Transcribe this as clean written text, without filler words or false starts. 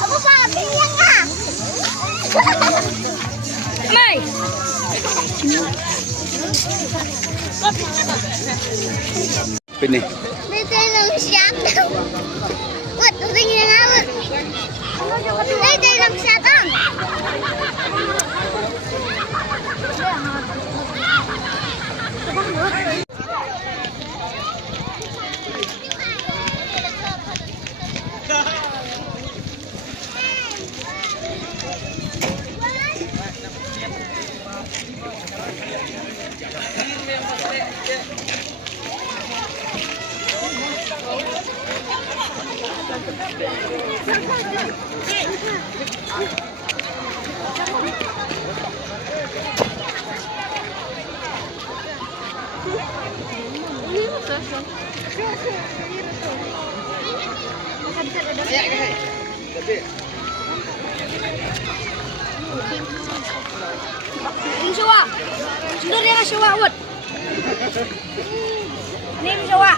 Ako pa, piniyang nga! May! Pini. Dito yung siyak. What? Tingin nga mo. Dito yung siyak. Yung sawa. Sunod yan ang sawa, what? Ano yung sawa?